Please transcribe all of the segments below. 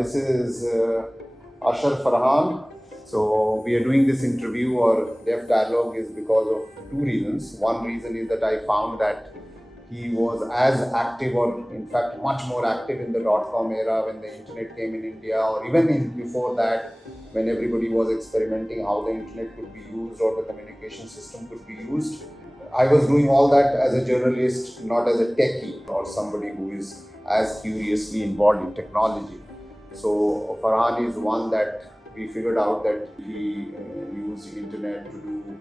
This is Ashhar Farhan. So we are doing this interview or dev dialogue is because of two reasons. One reason is that I found that he was as active, or in fact much more active in the .com era when the internet came in India, or even before that, when everybody was experimenting how the internet could be used or the communication system could be used. I was doing all that as a journalist, not as a techie or somebody who is as curiously involved in technology. So Farhan is one that we figured out that he used internet to do,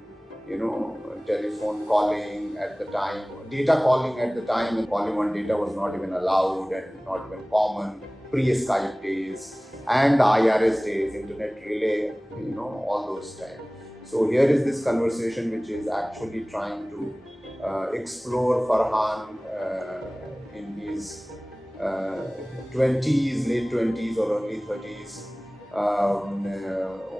telephone calling at the time, data calling at the time, and calling on data was not even allowed and not even common, pre-Skype days and IRS days, internet relay, all those times. So here is this conversation which is actually trying to explore Farhan in his 20s, late 20s or early 30s,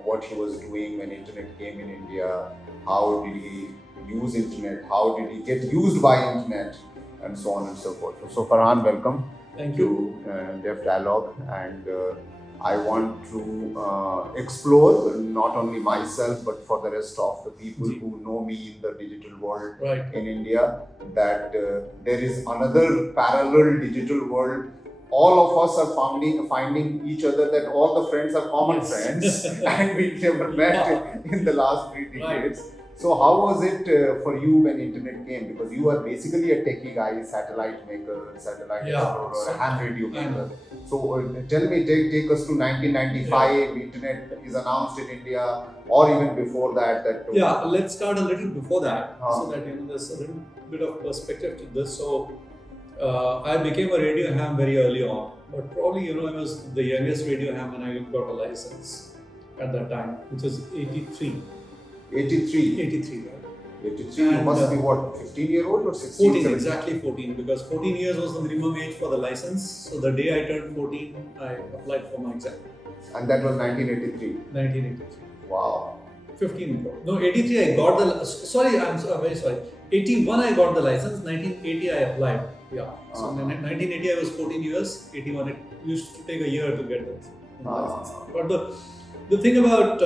what he was doing when internet came in India, how did he use internet, how did he get used by internet, and so on and so forth. So Farhan, welcome. Thank you. To Dev Dialogue, and I want to explore not only myself but for the rest of the people who know me in the digital world in India, that there is another parallel digital world. All of us are finding each other, that all the friends are common friends and we never met in the last 3 decades. So how was it for you when internet came? Because you are basically a techie guy, satellite maker, satellite explorer, ham radio maker. So tell me, take us to 1995, internet is announced in India, or even before that. Let's start a little before that, so that there's a little bit of perspective to this. So I became a radio ham very early on, but probably I was the youngest radio ham when I got a license at that time, which was 83. 83, right? 83, you must be what, 15-year-old or 16? 14, 17? Exactly 14, because 14 years was the minimum age for the license. So the day I turned 14, I applied for my exam. And that was 1983? 1983. Wow. 15, no, 83 I got the, I'm very sorry. 81 I got the license, 1980 I applied. Yeah. So in 1980 I was 14 years, 81 it used to take a year to get the license. But the thing about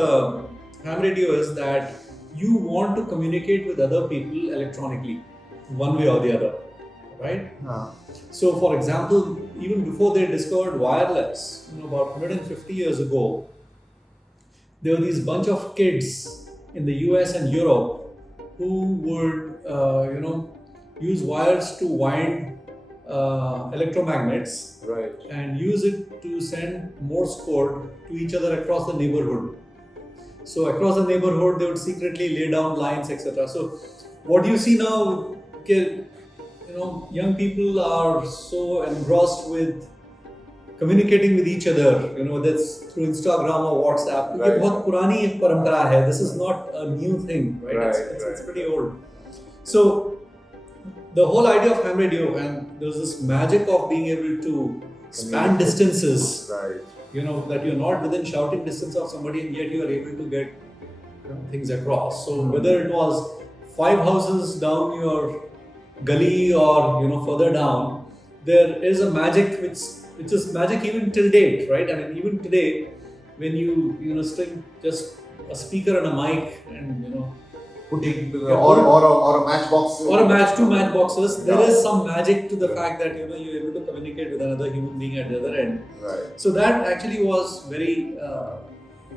ham radio is that you want to communicate with other people electronically, one way or the other, right? So for example, even before they discovered wireless, about 150 years ago, there were these bunch of kids in the US and Europe who would, use wires to wind electromagnets and use it to send Morse code to each other across the neighborhood. So across the neighborhood, they would secretly lay down lines, etc. So what you see now, young people are so engrossed with communicating with each other, that's through Instagram or WhatsApp. Right. बहुत पुरानी परंपरा है. This is not a new thing, right? It's pretty old. So the whole idea of ham radio, and there's this magic of being able to span distances. Right. That you're not within shouting distance of somebody and yet you are able to get things across. So whether it was 5 houses down your gully or further down, there is a magic which is magic even till date, right? I mean, even today, when you string just a speaker and a mic and putting or a matchbox or two matchboxes, there is some magic to the fact that you're able to communicate with another human being at the other end. Right. So that actually was very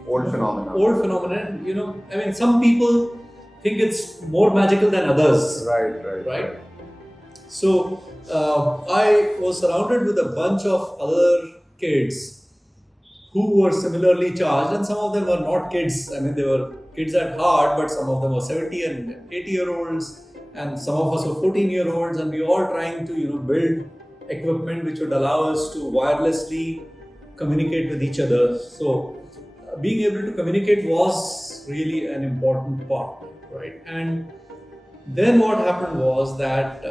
old phenomenon. I mean, some people think it's more magical than others. Right. So I was surrounded with a bunch of other kids who were similarly charged, and some of them were not kids. I mean, they were kids at heart, but some of them were 70 and 80-year-olds, and some of us were 14-year-olds, and we were all trying to build equipment which would allow us to wirelessly communicate with each other. So being able to communicate was really an important part, right? And then what happened was that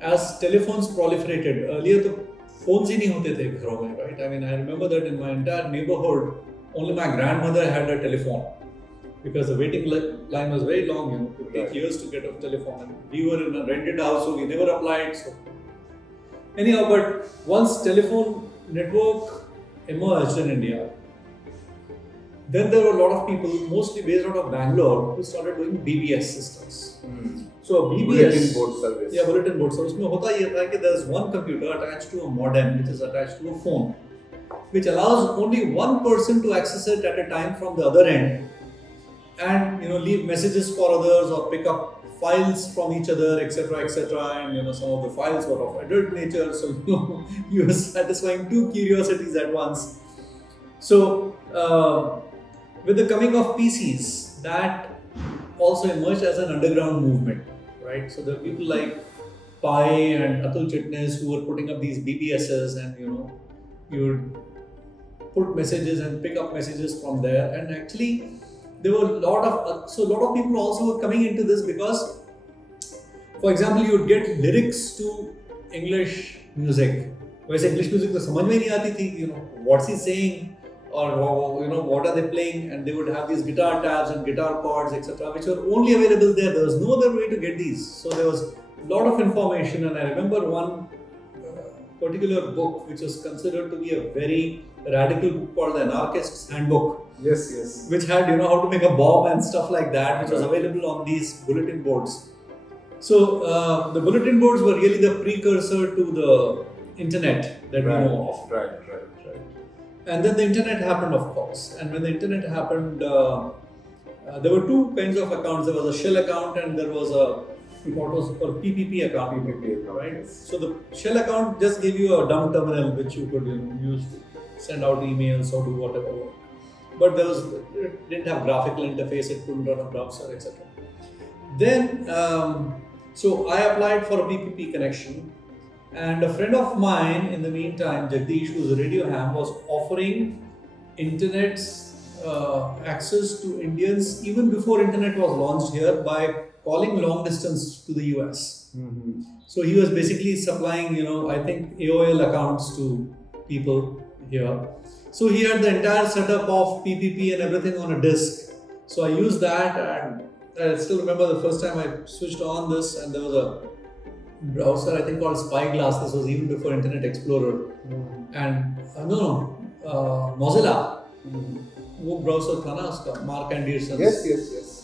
as telephones proliferated, earlier the phones ही नहीं होते थे घरों में, right? I mean, I remember that in my entire neighborhood, only my grandmother had a telephone because the waiting line was very long. It would take years to get a telephone, and we were in a rented house, so we never applied. So anyhow, but once telephone network emerged in India, then there were a lot of people, mostly based out of Bangalore, who started doing BBS systems. So BBS, bulletin board service. yeah, bulletin board service. में होता ये था कि there is one computer attached to a modem, which is attached to a phone, which allows only one person to access it at a time from the other end, and leave messages for others or pick up files from each other, etc. And some of the files were of adult nature, so you were satisfying two curiosities at once. So with the coming of PCs, that also emerged as an underground movement, right? So there were people like Pai and Atul Chitnis who were putting up these BBSs, and you would put messages and pick up messages from there. And actually, there were a lot of people also were coming into this because, for example, you would get lyrics to English music. वैसे English music तो समझ में नहीं आती थी, what's he saying, or what are they playing, and they would have these guitar tabs and guitar chords, etc., which were only available there. There was no other way to get these. So there was a lot of information, and I remember one particular book which was considered to be a very radical book called The Anarchist's Handbook. Yes. Which had how to make a bomb and stuff like that, which was available on these bulletin boards. So the bulletin boards were really the precursor to the internet that we know of. Right. And then the internet happened, of course. And when the internet happened, there were two kinds of accounts. There was a shell account and there was what was called PPP account. Right? Yes. So the shell account just gave you a dumb terminal which you could use to send out emails or do whatever. But it didn't have graphical interface, it couldn't run a browser, etc. Then, so I applied for a PPP connection, and a friend of mine, in the meantime, Jagdish, who's a radio ham, was offering internet access to Indians even before internet was launched here by calling long distance to the US. Mm-hmm. So he was basically supplying, I think AOL accounts to people here. So he had the entire setup of PPP and everything on a disk. So I used that, and I still remember the first time I switched on this, and there was a browser I think called Spyglass. This was even before Internet Explorer. And Mozilla. वो browser था ना उसका, Mark Anderson. Yes.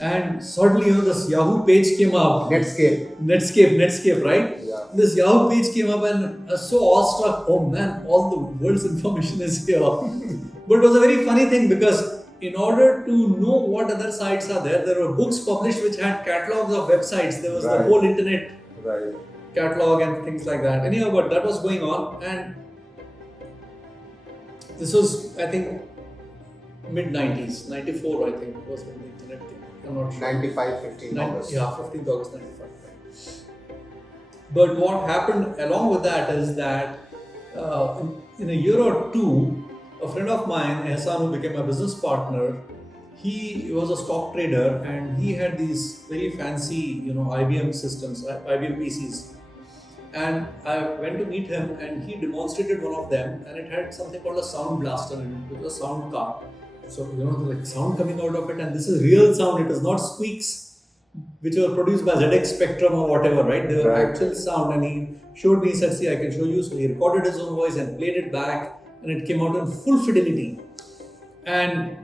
And suddenly, this Yahoo page came up. Netscape, right? Yeah. This Yahoo page came up, and I was so awestruck. Oh man, all the world's information is here. But it was a very funny thing because in order to know what other sites are there were books published which had catalogs of websites. There was the whole internet catalog and things like that. Anyhow, but that was going on, and this was, I think, mid-90s, 94, I think, was when the internet came. I'm not sure. 95, 15 August. Yeah, 15th August 95. But what happened along with that is that in a year or two, a friend of mine, Ehsan, who became a business partner, he was a stock trader and he had these very fancy, IBM systems, IBM PCs. And I went to meet him and he demonstrated one of them, and it had something called a sound blaster in it. It was a sound card. So, like sound coming out of it, and this is real sound. It is not squeaks which were produced by ZX Spectrum or whatever, right? They were actual sound, and he showed me, he said, see, I can show you. So he recorded his own voice and played it back, and it came out in full fidelity. And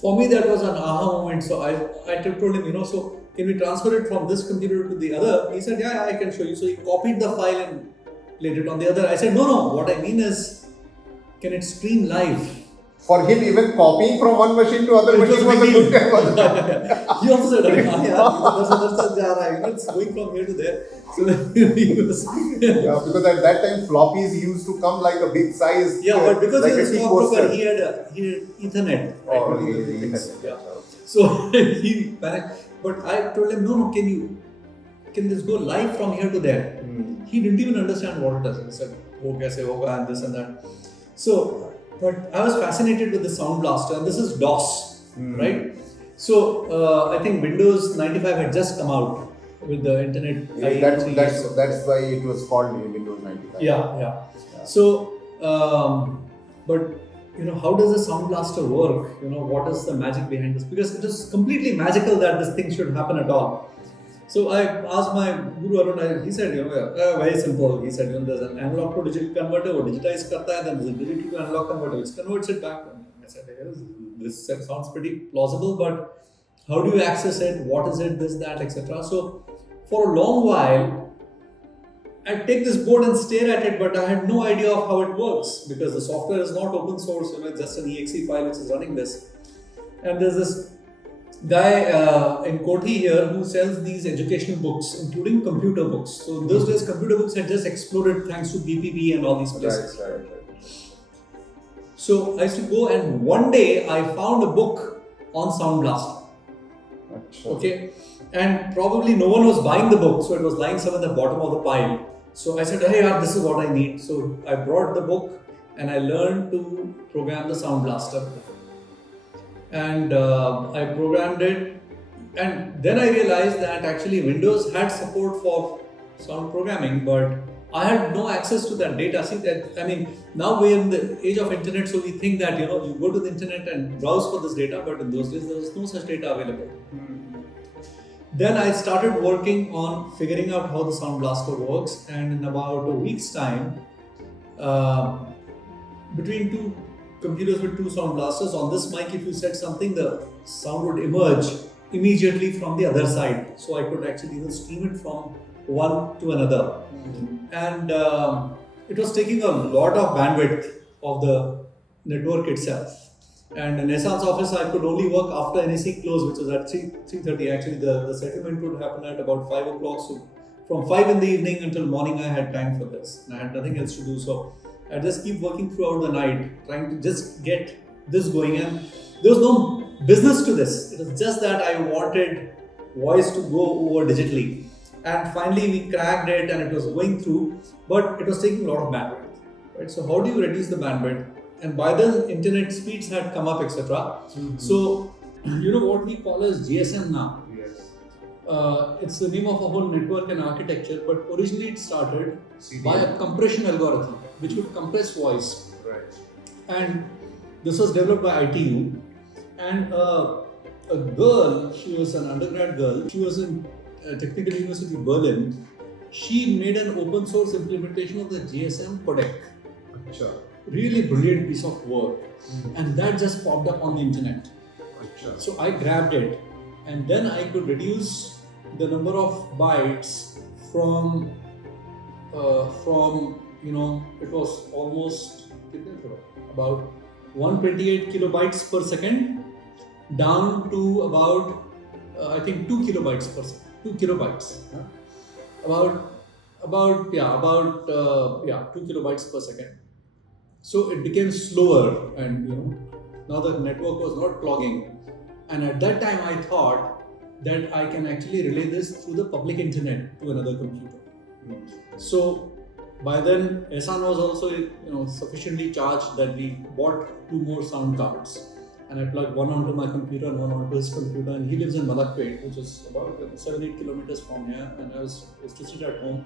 for me, that was an aha moment. So I told him, so can we transfer it from this computer to the other? He said, yeah, I can show you. So he copied the file and played it on the other. I said, no, what I mean is, can it stream live? For him, even copying from one machine to other machine was a good time. He also said, it's going from here to there. So he was. Yeah, because at that time floppys used to come like a big size. Yeah, but because like he was a stockbroker, he had Ethernet. Oh, right? Ethernet. Yeah. So he panicked. But I told him, no, can this go live from here to there? He didn't even understand what it does. He said, wo kaise hoga, and this and that. So, but I was fascinated with the sound blaster, and this is DOS, right? So I think Windows 95 had just come out with the internet. That's why it was called Windows 95. Yeah. So, but how does the sound blaster work? What is the magic behind this? Because it is completely magical that this thing should happen at all. So So I asked my guru Arun, he said, very simple. He said, there's an analog to digital converter, or digitize karta hai, then there's a digital to analog converter, which converts it back. I said, yes, this sounds pretty plausible, but how do you access it? What is it? This, that, etc. So for a long while, I take this board and stare at it, but I had no idea of how it works because the software is not open source. It's just an exe file which is running this. And there's this guy in Koti here who sells these educational books, including computer books. So those days, computer books had just exploded thanks to BPP and all these places. Right. So I used to go, and one day I found a book on Sound Blaster. Okay, and probably no one was buying the book, so it was lying somewhere at the bottom of the pile. So I said, hey, this is what I need. So I brought the book and I learned to program the Sound Blaster. And I programmed it, and then I realized that actually Windows had support for sound programming, but I had no access to that data. See that, now we're in the age of internet, so we think that, you go to the internet and browse for this data, but in those days there was no such data available. Then I started working on figuring out how the Sound Blaster works, and in about a week's time, between two computers with two Sound Blasters, on this mic, if you said something, the sound would emerge immediately from the other side. So I could actually even stream it from one to another. And it was taking a lot of bandwidth of the network itself. And in Ehsan's office, I could only work after NEC close, which was at 3:30. Actually, the settlement would happen at about 5 o'clock. So from 5 in the evening until morning, I had time for this. And I had nothing else to do. So I just keep working throughout the night, trying to just get this going. And there was no business to this. It was just that I wanted voice to go over digitally. And finally, we cracked it, and it was going through, but it was taking a lot of bandwidth. Right? So how do you reduce the bandwidth? And by then, internet speeds had come up, etc. So, what we call as GSM now. Yes. It's the name of a whole network and architecture, but originally it started by a compression algorithm, which would compress voice. Right. And this was developed by ITU. And a girl, she was an undergrad girl, she was in Technical University Berlin. She made an open source implementation of the GSM codec. Sure. Really brilliant piece of work. And that just popped up on the internet. Sure. So I grabbed it, and then I could reduce the number of bytes from it was almost about 128 kilobytes per second down to about I think 2 kilobytes per second. 2 kilobytes. About 2 kilobytes per second. So it became slower, and now the network was not clogging. And at that time, I thought that I can actually relay this through the public internet to another computer. So by then, Ehsan was also sufficiently charged that we bought 2 more sound cards, and I plugged one onto my computer and one onto his computer. And he lives in Malakpet, which is about 7-8 kilometers from here, and I used to sit at home.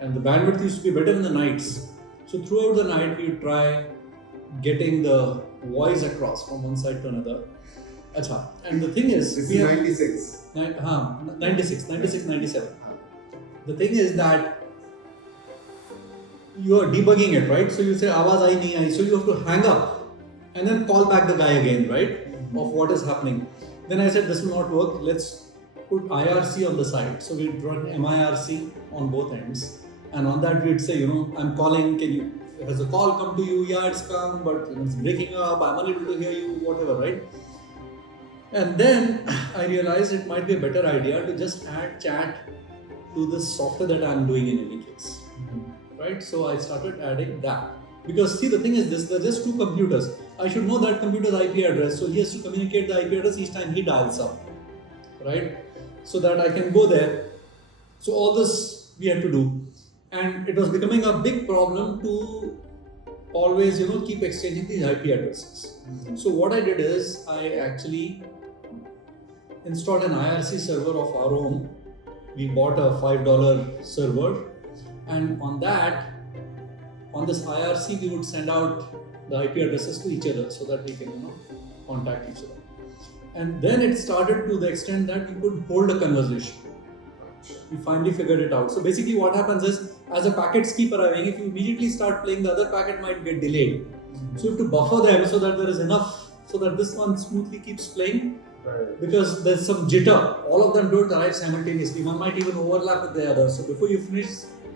And the bandwidth used to be better in the nights. So throughout the night, we would try getting the voice across from one side to another. Achha. And the thing is, this is 96. 97. The thing is that you are debugging it, right? So you say, "Awaaz aayi nahi aayi." So you have to hang up and then call back the guy again, right? Of what is happening. Then I said, this will not work. Let's put IRC on the side. So we'd run MIRC on both ends. And on that we'd say, I'm calling, has a call come to you? Yeah, it's come, but it's breaking up, I'm unable to hear you, whatever, right? And then I realized it might be a better idea to just add chat to the software that I'm doing in any case, right? So I started adding that. Because see, the thing is this, there are just 2 computers. I should know that computer's IP address, so he has to communicate the IP address each time he dials up, right? So that I can go there. So all this we had to do. And it was becoming a big problem to always, keep exchanging these IP addresses. So what I did is I actually installed an IRC server of our own. We bought a $5 server, and on this IRC, we would send out the IP addresses to each other so that we can, contact each other. And then it started to the extent that we could hold a conversation. We finally figured it out. So basically what happens is, as the packets keep arriving, if you immediately start playing, the other packet might get delayed. So you have to buffer them so that there is enough, so that this one smoothly keeps playing. Right. Because there's some jitter. All of them don't arrive simultaneously. One might even overlap with the other. So before you finish,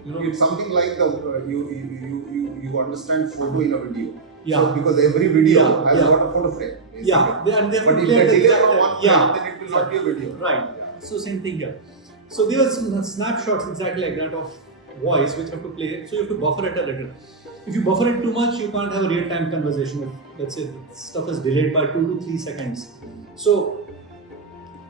It's something like you understand photo in a video. Yeah. So because every video Yeah, has yeah. got a photo frame. Basically. Yeah, and they have But to if play they at the delay exact from time. one frame, Yeah, then it will not be a video. right. Yeah. So same thing here. So there were some snapshots exactly like that of voice which have to play. So you have to buffer it a little. If you buffer it too much, you can't have a real-time conversation. If let's say stuff is delayed by 2 to 3 seconds. So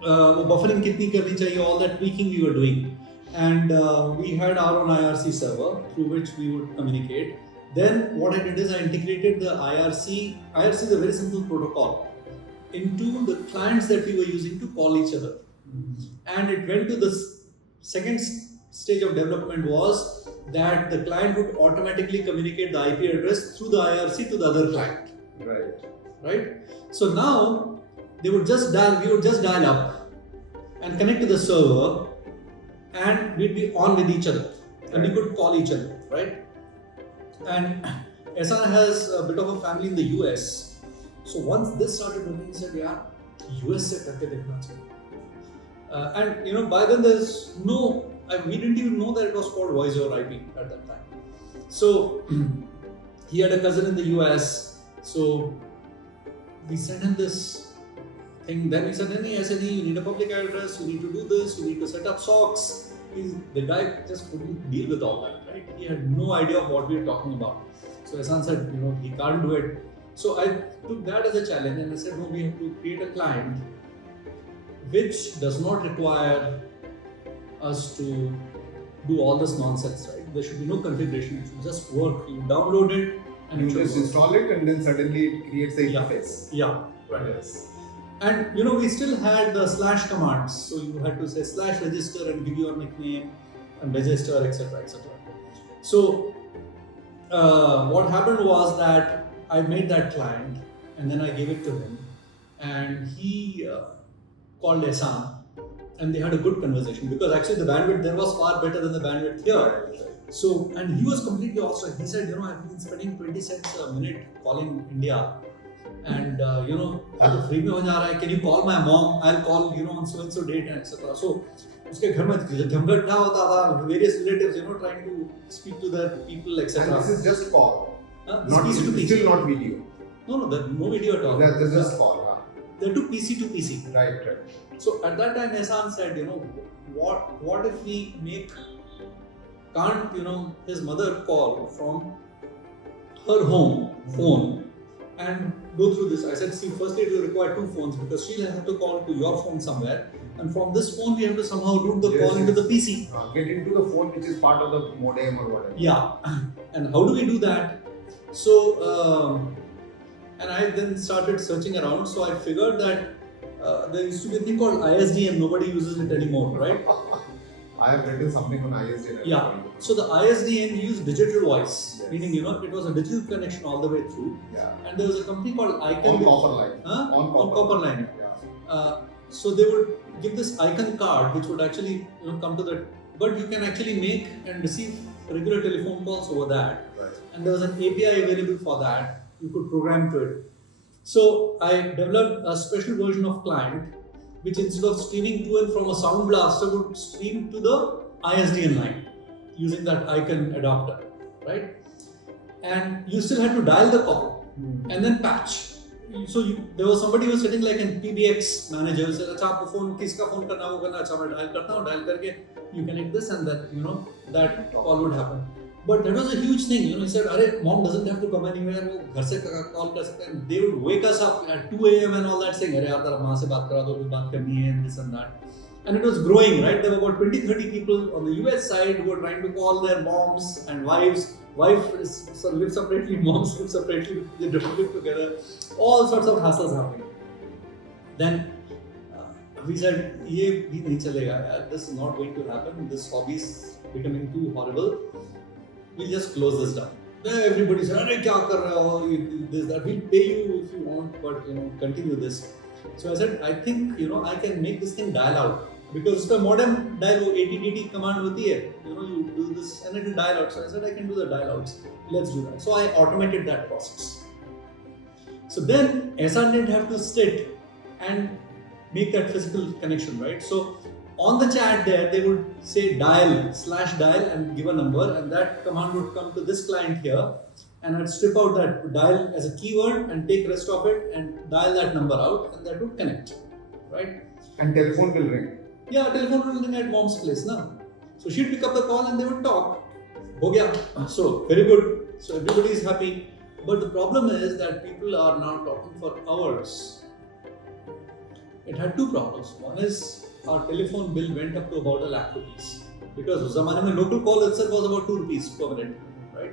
buffering kitni karni chahiye, all that tweaking we were doing. And we had our own IRC server through which we would communicate. Then what I did is I integrated the IRC. IRC is a very simple protocol into the clients that we were using to call each other. And it went to the second stage of development was that the client would automatically communicate the IP address through the IRC to the other client. Right? So now we would just dial up and connect to the server, and we'd be on with each other, and we could call each other, right? And Ehsan has a bit of a family in the US. So once this started working, he said, "Yeah, US se karke dekhna chahiye." And by then there's no, we didn't even know that it was called voice over IP at that time. So he had a cousin in the US, so we sent him this thing. Then we said, "Nahi, aise nahi, you need a public address, you need to do this, you need to set up socks." The guy just couldn't deal with all that, right? He had no idea of what we were talking about. So Ehsan said, he can't do it. So I took that as a challenge and I said, no, we have to create a client which does not require us to do all this nonsense, right? There should be no configuration. It should just work. You download it and You it should just work. install it and then suddenly it creates the Yeah. interface. Yeah, right. Yes. And we still had the slash commands, so you had to say slash register and give your nickname and register, etc., etc. So what happened was that I made that client and then I gave it to him, and he called Ehsan, and they had a good conversation because actually the bandwidth there was far better than the bandwidth here. Right. So, and he was completely awesome. He said, I've been spending 20 cents a minute calling India. And तो free में हो जा रहा है. Can you call my mom? I'll call on so and so date and etc. So उसके घर में झंझट होता था. Various relatives trying to speak to their people etc. And this is just call. Not PC to PC. Still not video. No, there's no video at all. That's just call. They're to PC to PC. Right. So at that time, Ehsan said, what if we can't his mother call from her home phone and go through this. I said, see, firstly it will require 2 phones because she'll have to call to your phone somewhere, and from this phone we have to somehow route the call into the PC. Get into the phone which is part of the modem or whatever. Yeah, and how do we do that? So, and I then started searching around. So I figured that there used to be a thing called ISDN. Nobody uses it anymore, right? I have written something on ISDN. Yeah. So the ISDN used digital voice, Yes. meaning it was a digital connection all the way through. Yeah. And there was a company called Icon. On copper line. On copper line. Yeah. So they would give this icon card, which would actually come to the. But you can actually make and receive regular telephone calls over that. Right. And there was an API available for that. You could program to it. So I developed a special version of client, which instead of streaming to and from a sound blaster would stream to the ISDN line using that icon adapter, right? And you still had to dial the call and then patch. So there was somebody who was sitting like in PBX manager who said, "Acha, aapko phone kiska phone karna ho karna? Acha, main dial karta hu, dial karke you connect this and that that call would happen." But that was a huge thing. He said, "Arey, mom doesn't have to come anywhere. वो घर से call कर सकते हैं." They would wake us up at 2 a.m. and all that, saying, "अरे यार, तेरा माँ से बात करा दो, कुछ बात करनी है," and this and that. And it was growing, right? There were about 20-30 people on the US side who were trying to call their moms and wives. Wife live separately, moms live separately. They don't live together. All sorts of hassles happening. Then we said, "ये भी नहीं चलेगा यार. This is not going to happen. This hobby is becoming too horrible. We'll just close this down." Then everybody said, "Arey, kya kar rahe ho? This, that. We'll pay you if you want, but continue this." So I said, "I think I can make this thing dial out." because उसका modem dial वो ATTT command होती है, you do this and it will dial out. So I said I can do the dial outs. Let's do that. So I automated that process. So then Ehsan didn't have to sit and make that physical connection, right? So on the chat there, they would say dial and give a number, and that command would come to this client here, and I'd strip out that dial as a keyword and take rest of it and dial that number out, and that would connect, right? And telephone will ring. Yeah, telephone will ring at mom's place now. So she'd pick up the call and they would talk. Ho gaya. So very good. So everybody is happy. But the problem is that people are now talking for hours. It had two problems. One is our telephone bill went up to about ₹1 lakh, because उस ज़माने में local call itself was about ₹2 per minute, right?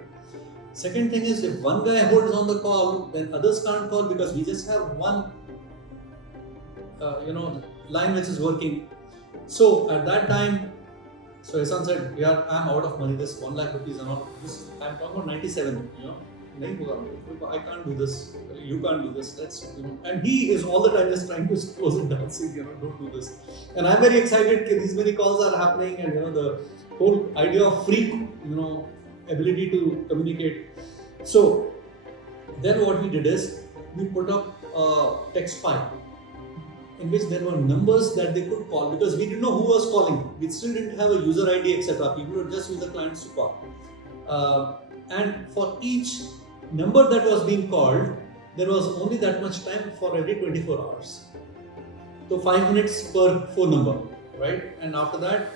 Second thing is, if one guy holds on the call, then others can't call because we just have one, line which is working. So at that time, so Ehsan said, "Yeah, I'm out of money. This ₹1 lakh and all. This I'm talking about 97. नहीं होगा, I can't do this. You can't do this. And he is all the time just trying to close it down, saying, don't do this. And I'm very excited that these many calls are happening, and the whole idea of free, ability to communicate. So then what we did is we put up a text file in which there were numbers that they could call, because we didn't know who was calling. We still didn't have a user ID, etc. People would just use the clients to call. And for each number that was being called, there was only that much time for every 24 hours. So 5 minutes per phone number, right? And after that,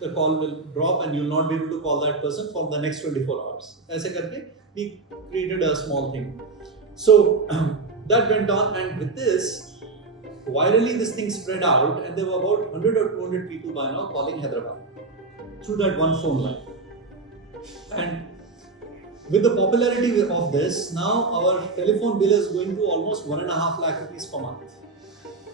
the call will drop and you will not be able to call that person for the next 24 hours. ऐसे करके we created a small thing. So that went on, and with this, virally this thing spread out, and there were about 100 or 200 people by now calling Hyderabad through that one phone line. And with the popularity of this, now our telephone bill is going to almost ₹1.5 lakh per month.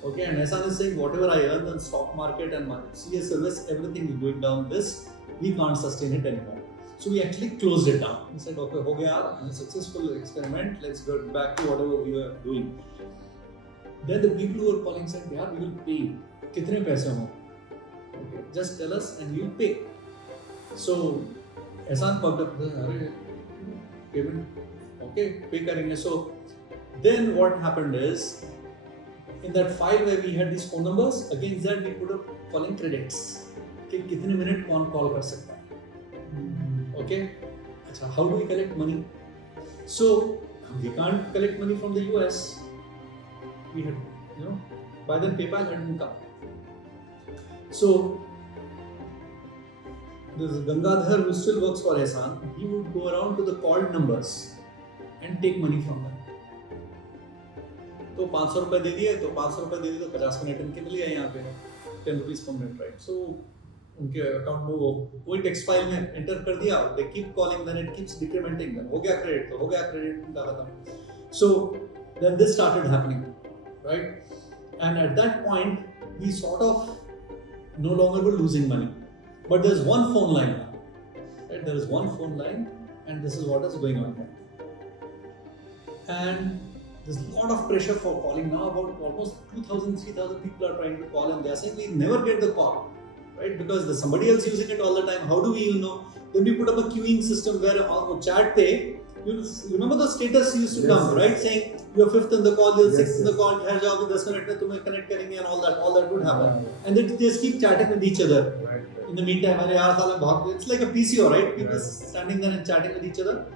Okay, and Ehsan is saying, whatever I earn in stock market and my CA service, everything is going down this. We can't sustain it anymore. So we actually closed it down. We said, okay, ho gaya, a successful experiment. Let's go back to whatever we were doing. Then the people who were calling said, "Yeah, we will pay. Kitne paise ho? Okay, just tell us and we will pay." So Ehsan called up, payment, okay, pay karenge. So then what happened is, in that file where we had these phone numbers, against that we put up calling credits. कि कितने minute कौन call कर सकता है. Okay, अच्छा, how do we collect money? So we can't collect money from the US. We had, by then PayPal hadn't come. So this Gangadhar, who still works for Ehsan, he would go around to the called numbers and take money from them. तो ₹500 दे दिए, तो ₹500 तो 50 minute इनके मिल गए यहाँ पे, ₹10 per minute, right? So उनके account में वही टेक्स्ट फाइल में एंटर कर दिया. They keep calling, then it keeps decrementing. Then हो गया क्रेडिट, तो हो गया क्रेडिट उनका खत्म. So then this started happening, right? And at that point, we sort of no longer were losing money. But there's one phone line now, right? There is one phone line, and this is what is going on here. And there's a lot of pressure for calling now. About almost 2,000, 3,000 people are trying to call, and they're saying we never get the call, right? Because there's somebody else using it all the time. How do we know? Then we put up a queuing system where on chat pay, you remember the status used to come, right? Saying you're 5th in the call, you're 6th in the call, ठहर जाओगे 10 minute में तुम्हें connect करेंगे, and all that would happen. And they just keep chatting with each other. In the meantime, it's like a PCO, right? People standing there and chatting with each other.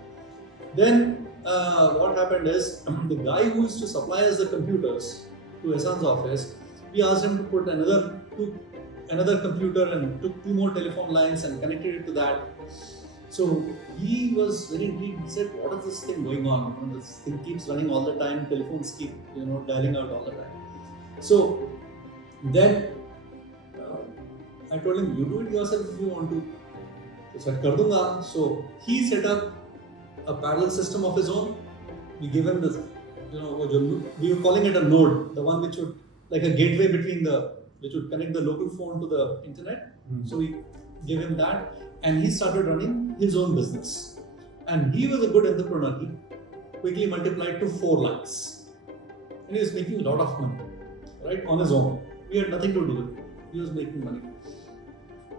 Then what happened is, the guy who used to supply us the computers to Ehsan's office, we asked him to put another computer and took 2 more telephone lines and connected it to that. So he was very intrigued. He said, "What is this thing going on? This thing keeps running all the time. Telephones keep, dialing out all the time." So then I told him, "You do it yourself if you want to." So I said, "Kar dunga." So he set up a parallel system of his own. We gave him this, we were calling it a node, the one which would, like a gateway which would connect the local phone to the internet. So we gave him that, and he started running his own business. And he was a good entrepreneur. He quickly multiplied to 4 lakhs. And he was making a lot of money, right, on his own. We had nothing to do with it. he was making money.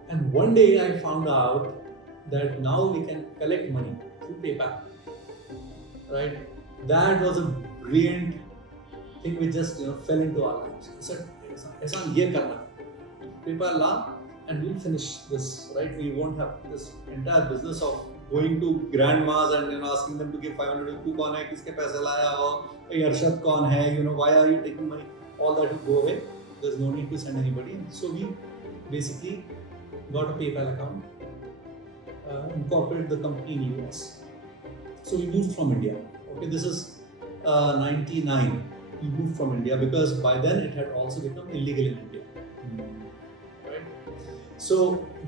And one day I found out that now we can collect money through PayPal. Right? That was a brilliant thing which just fell into our lives. I said, "Ehsan, ye karna. PayPal la, and we'll finish this. Right? We won't have this entire business of going to grandmas and asking them to give 500. Who kaun hai? Kiske paise laya ho? Hey, Arshad kaun hai? Why are you taking money? All that will go away. There's no need to send anybody." So we basically got a PayPal account, incorporated the company in US. So we moved from India. Okay, this is 99. We moved from India because by then it had also become illegal in India. Right? So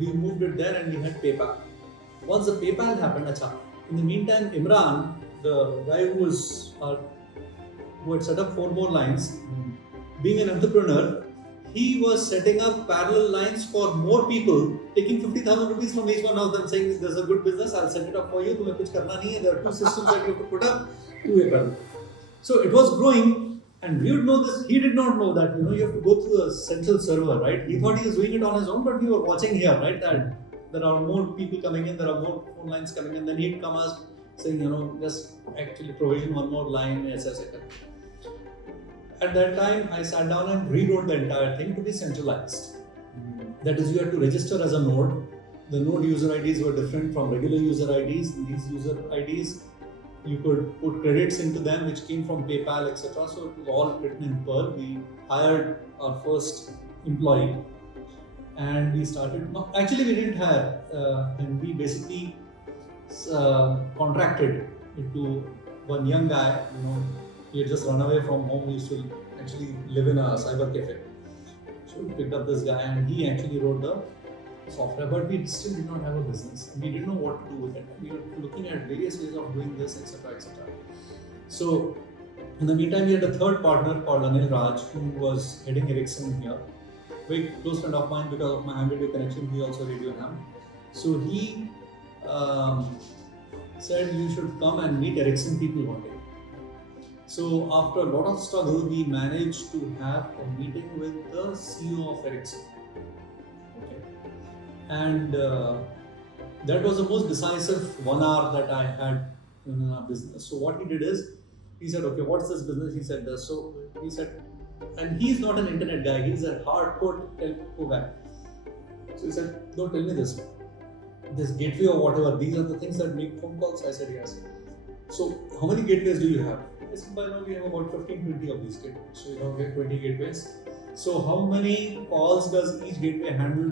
we moved it there and we had PayPal. Once the PayPal happened, in the meantime, Imran, the guy who had set up 4 more lines, being an entrepreneur, he was setting up parallel lines for more people, taking 50,000 rupees from each one of them, saying, "There's a good business, I'll set it up for you. Tumhe kuch karna nahi hai. There are 2 systems that you have to put up. Do it." So it was growing, and we would know this. He did not know that you have to go through a central server, right? He thought he was doing it on his own, but we were watching here, right? That there are more people coming in, there are more phone lines coming in. Then he'd come us saying, just actually provision one more line, etc. At that time, I sat down and rewrote the entire thing to be centralized. That is, you had to register as a node. The node user IDs were different from regular user IDs. These user IDs, you could put credits into them, which came from PayPal, etc. So it was all written in Perl. We hired our first employee, and we started. Actually, we didn't hire, and we basically contracted it to one young guy. He had just run away from home. He used to actually live in a cyber cafe. So we picked up this guy and he actually wrote the software, but we still did not have a business. We didn't know what to do with it. We were looking at various ways of doing this, etc., etc. So in the meantime, we had a third partner called Anil Raj, who was heading Ericsson here. Very close friend of mine because of my ham radio connection. He also radio ham. So he said, "You should come and meet Ericsson people one day." So after a lot of struggle, we managed to have a meeting with the CEO of Ericsson. Okay. And that was the most decisive 1 hour that I had in our business. So what he did is, he said, "Okay, what's this business?" He said, "So he said," and he's not an internet guy, he's a hardcore telco guy. So he said, "Don't tell me this gateway or whatever, these are the things that make phone calls." I said, "Yes." "So how many gateways do you have?" I said, "By now we have about 15-20 of these gateways." So we have 20 gateways. "So how many calls does each gateway handle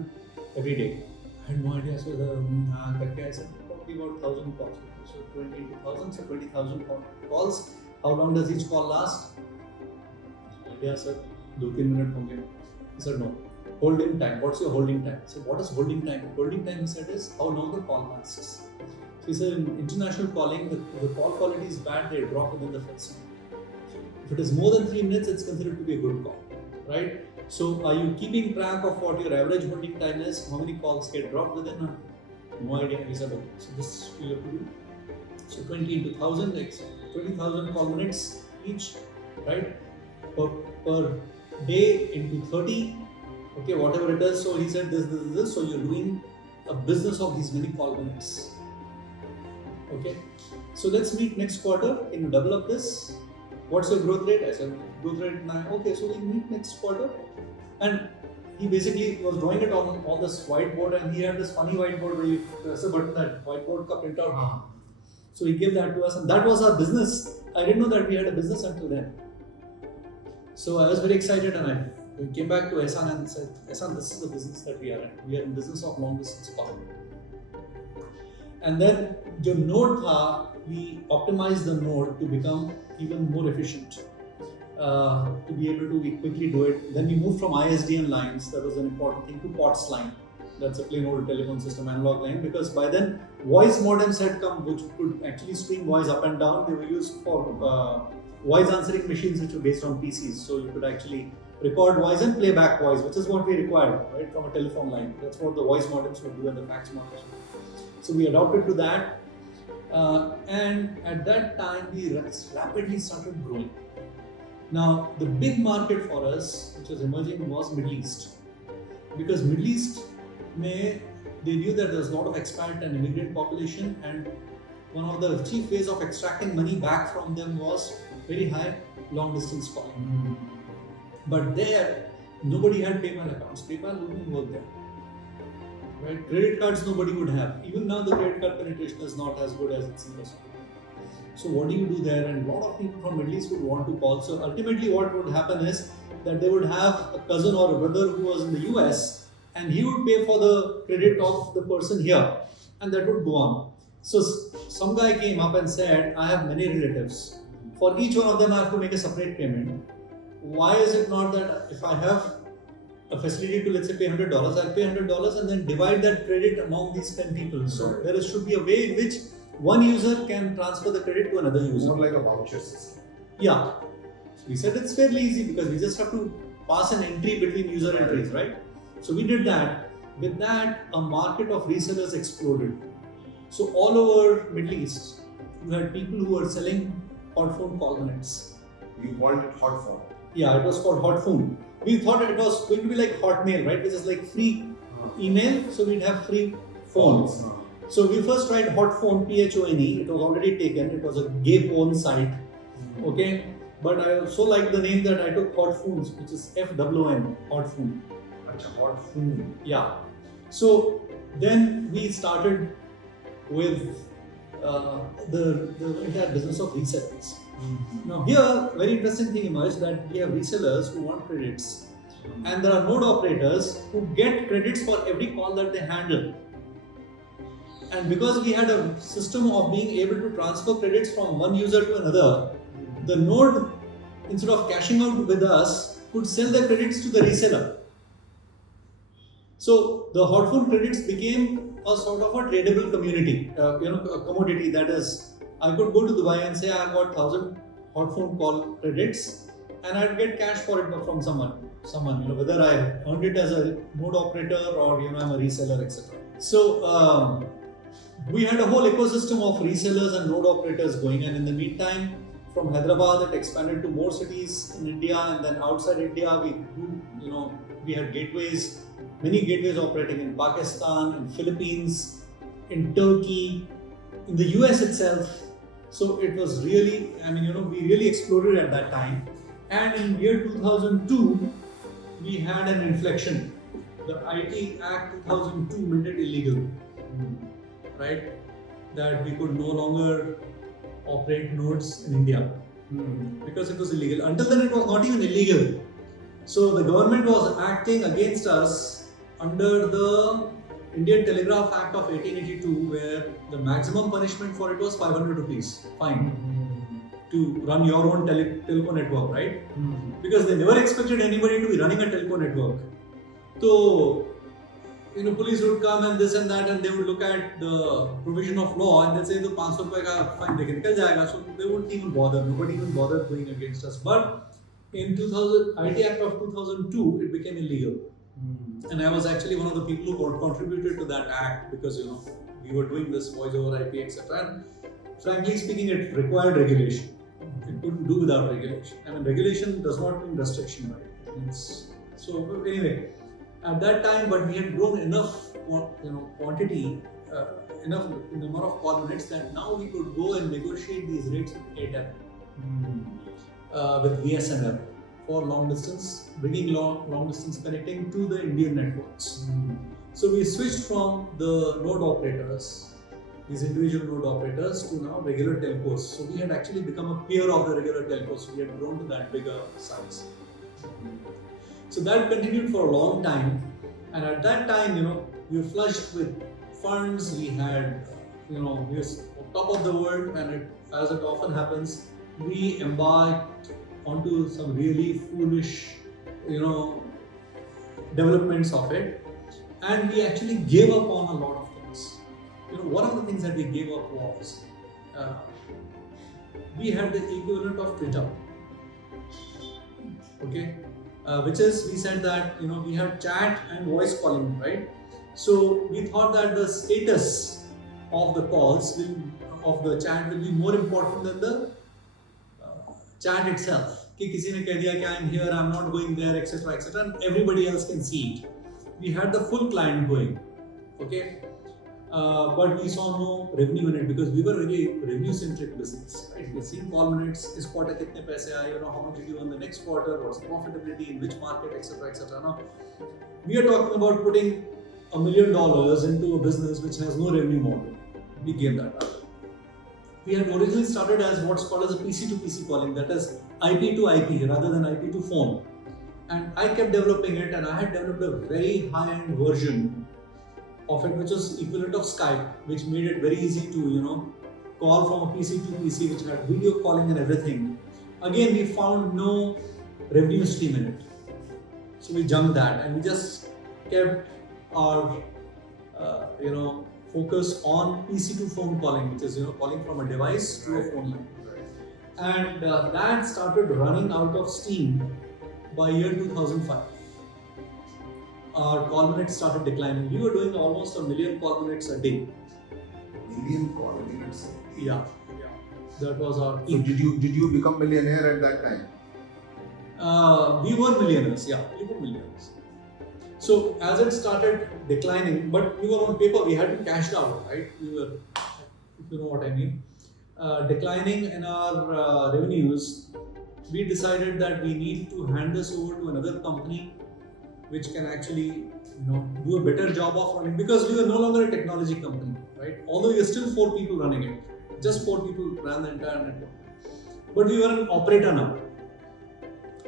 every day?" I had no idea. So I said, "Probably about 1,000 calls." So 20 into 1,000, so 20,000 calls. "How long does each call last?" "Yeah, sir, 2-3 minutes honge." He said, "No. Holding time. What's your holding time?" I said, "What is holding time?" Holding time, he said, is how long the call lasts. So he said, in international calling, the call quality is bad, they drop within the first minute. If it is more than 3 minutes, it's considered to be a good call, right? So are you keeping track of what your average holding time is? How many calls get dropped within? No idea. He said, "Okay, so this you have to do." So 20 into 1,000, like 20,000 call minutes each, right? Per day into 30, okay, whatever it is. So he said this. So you're doing a business of these many call minutes. Okay, so let's meet next quarter. Can you double up this? What's your growth rate? I said, "Growth rate 9. Okay, so we'll meet next quarter." And he basically was drawing it on all this whiteboard, and he had this funny whiteboard where you press a button, that whiteboard ka print out. So he gave that to us, and that was our business. I didn't know that we had a business until then. So I was very excited, and I came back to Ehsan and said, "Ehsan, this is the business that we are in. We are in business of long distance calling." And then the node tha, we optimized the node to become even more efficient, to be able to quickly do it. Then we moved from ISDN lines, that was an important thing, to POTS line. That's a plain old telephone system analog line, because by then voice modems had come, which could actually stream voice up and down. They were used for voice answering machines, which were based on PCs. So you could actually record voice and play back voice, which is what we required, right, from a telephone line. That's what the voice modems would do and the fax modems. So we adopted to that, and at that time we rapidly started growing. Now the big market for us, which was emerging, was Middle East. because Middle East, they knew that there was a lot of expat and immigrant population, and one of the chief ways of extracting money back from them was very high long distance calling. But there, nobody had PayPal accounts. PayPal wouldn't work there. Right? Credit cards nobody would have. Even now, the credit card penetration is not as good as it seems. So what do you do there? And a lot of people from Middle East would want to call. So ultimately, what would happen is that they would have a cousin or a brother who was in the US, and he would pay for the credit of the person here, and that would go on. So some guy came up and said, I have many relatives. For each one of them, I have to make a separate payment. Why is it not that if I have a facility to, let's say, pay $100, I'll pay $100 and then divide that credit among these 10 people. So there should be a way in which one user can transfer the credit to another user. More like a voucher system. Yeah. So we said it's fairly easy because we just have to pass an entry between user entries, right? So we did that. With that, a market of resellers exploded. So all over Middle East, you had people who were selling hot phone call minutes. You called it hot phone. Yeah, it was called hot phone. We thought it was going to be like Hotmail, right? Which is like free email, so we'd have free phones. So we first tried hot phone, PHONE. It was already taken. It was a gay porn site. Okay, but I also like the name that I took hot phones, which is FOON, hot phone. Hot phone. Yeah. So then we started with the entire business of resellers. Now here, very interesting thing emerged that we have resellers who want credits, and there are node operators who get credits for every call that they handle. And because we had a system of being able to transfer credits from one user to another, the node, instead of cashing out with us, could sell the credits to the reseller. So the hot phone credits became a sort of a tradable community, a commodity. That is, I could go to Dubai and say I got 1,000 hot phone call credits, and I'd get cash for it from someone, whether I earned it as a node operator or I'm a reseller, etc. So we had a whole ecosystem of resellers and node operators going, and in the meantime, from Hyderabad, it expanded to more cities in India, and then outside India, we had gateways, many gateways operating in Pakistan, in Philippines, in Turkey, in the US itself. So it was really, we really exploded at that time. And in year 2002, we had an inflection. The IT Act 2002 made it illegal, right? That we could no longer operate nodes in India because it was illegal. Until then, it was not even illegal. So the government was acting against us under the Indian Telegraph Act of 1882, where the maximum punishment for it was 500 rupees fine to run your own telco network, right? Because they never expected anybody to be running a telco network. So, police would come and this and that, and they would look at the provision of law and they'd say, the 500 rupees ka fine dekhe nikal jayega. So they wouldn't even bother. Nobody even bothered going against us. But in IT Act of 2002, it became illegal. And I was actually one of the people who contributed to that act because we were doing this voice over IP, etc. And frankly speaking, it required regulation. It couldn't do without regulation. Regulation does not mean restriction, right? So anyway, at that time, but we had grown enough, quantity, enough number of call minutes that now we could go and negotiate these rates with Airtel, with VSNL. For long distance, bringing long distance connecting to the Indian networks. So we switched from the node operators, these individual node operators, to now regular telcos. So we had actually become a peer of the regular telcos. We had grown to that bigger size. So that continued for a long time, and at that time, we were flushed with funds. We had, we were top of the world, and as it often happens, we embarked onto some really foolish, developments of it, and we actually gave up on a lot of things. One of the things that we gave up was we had the equivalent of Twitter, okay, which is we said that we had chat and voice calling, right? So we thought that the status of the calls of the chat will be more important than the chat itself. कि किसी ने कह दिया कि I'm here, I'm not going there, etc., etc., and everybody else can see it. we had the full client going, okay, but we saw no revenue in it because we were really revenue-centric business, right? We're seeing call minutes, is quarter kitne paise aaye, how much did you earn the next quarter, what's the profitability, in which market, etc., etc. Now, we are talking about putting $1 million into a business which has no revenue model. We gave that up. We had originally started as what's called as a PC to PC calling, that is IP to IP rather than IP to phone. And I kept developing it, and I had developed a very high-end version of it, which was equivalent of Skype, which made it very easy to, call from a PC to PC, which had video calling and everything. Again, we found no revenue stream in it. So we jumped that, and we just kept our, focus on PC to phone calling, which is, calling from a device to a phone line. And that started running out of steam by year 2005. Our call minutes started declining. We were doing almost 1 million call minutes a day. Million call minutes. Yeah. That was our So did you become millionaire at that time? We were millionaires. Yeah, we were millionaires. So as it started declining, but we were on paper, we hadn't cashed out, right? We were, if you know what I mean, declining in our revenues. We decided that we need to hand this over to another company which can actually do a better job of running, because we were no longer a technology company, right? Although we are still 4 people running it, just 4 people ran the entire network. But we were an operator now.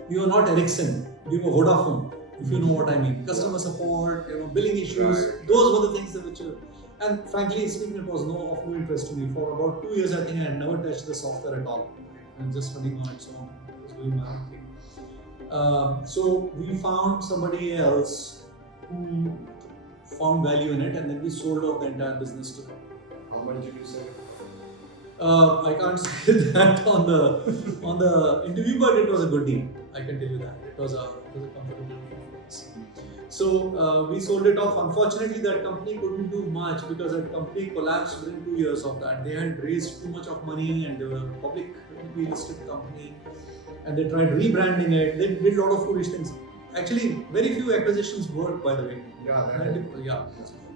We were not Ericsson, we were Vodafone, if you know what I mean. Customer support, billing issues, Right. those were the things that which and frankly speaking, it was of no interest to me. For about 2 years, I think I had never touched the software at all. And just running on its own. It was doing my own thing. So we found somebody else who found value in it, and then we sold off the entire business to them. How much did you sell? I can't say that on the interview, but it was a good deal. I can tell you that it was a comfortable deal for us. So we sold it off. Unfortunately, that company couldn't do much because that company collapsed within 2 years of that. They had raised too much of money, and they were a publicly listed company, and they tried rebranding it. They did a lot of foolish things. Actually, very few acquisitions worked, by the way. Yeah.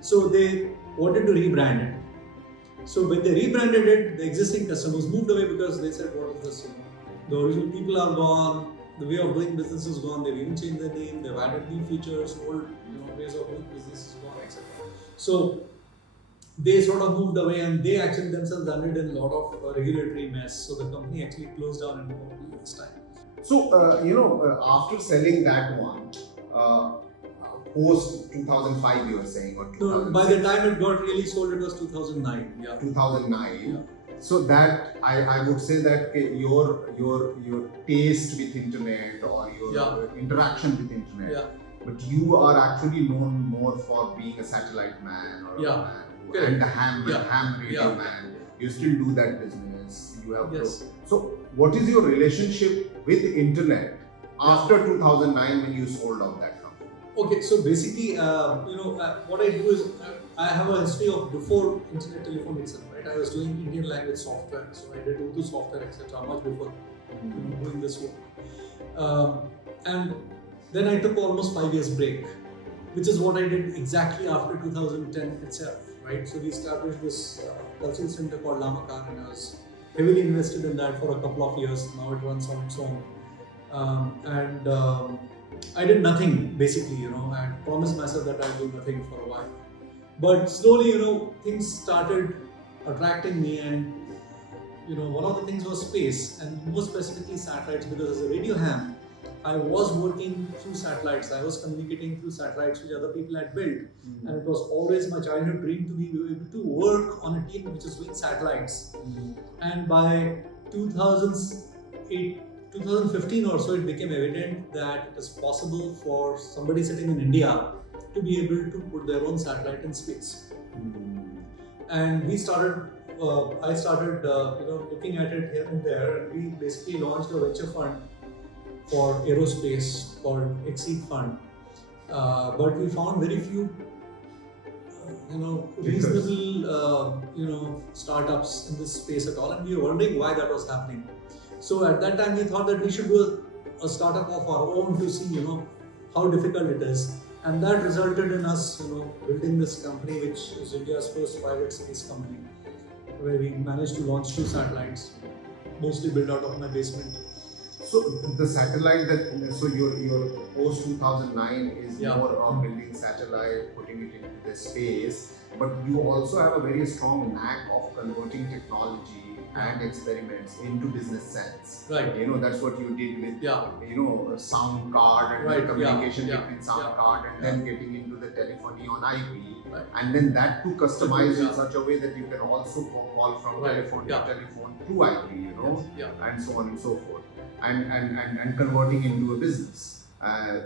So they wanted to rebrand it. So when they rebranded it, the existing customers moved away because they said, "What is this? The original people are gone. The way of doing business is gone. They've even changed their name. They've added new features. Old, ways of doing business is gone, etc." So they sort of moved away, and they actually themselves landed in a lot of regulatory mess. So the company actually closed down in about 2 years' time. So, after selling that one, post 2005, you were saying, or 2006? By the time it got really sold, it was 2009. Yeah. 2009. Yeah. So that I would say that your taste with internet or your interaction with internet, but you are actually known more for being a satellite man or a man and a ham radio man. You still do that business. You have So what is your relationship with internet after 2009 when you sold off that company? Okay, so basically, what I do is I have a history of before internet telephone itself, right? I was doing Indian language software, so I did Urdu software, etc. much before doing this work. And then I took almost 5 years break, which is what I did exactly after 2010 itself, right? So we established this cultural center called Lamakan, and I was heavily invested in that for a couple of years. Now it runs on its own. I did nothing basically, I promised myself that I'd do nothing for a while. But slowly, things started attracting me, and one of the things was space, and more specifically satellites, because as a radio ham, I was working through satellites. I was communicating through satellites which other people had built, and it was always my childhood dream to be able to work on a team which is doing satellites. And by 2015 or so, it became evident that it is possible for somebody sitting in India to be able to put their own satellite in space. And we started. I started, looking at it here and there, and we basically launched a venture fund for aerospace called Exseed Fund. But we found very few, reasonable, startups in this space at all, and we were wondering why that was happening. So at that time, we thought that we should do a startup of our own to see, how difficult it is. and that resulted in us, building this company, which is India's first private space company, where we managed to launch 2 satellites, mostly built out of my basement. So the satellite your post 2009 is more of building satellite, putting it into the space, but you also have a very strong knack of converting technology and experiments into business sense. Right. That's what you did with sound card and the communication between sound card and then getting into the telephony on IP, and then that too customized in such a way that you can also call from telephone to telephone through IP, and so on and so forth, and converting into a business.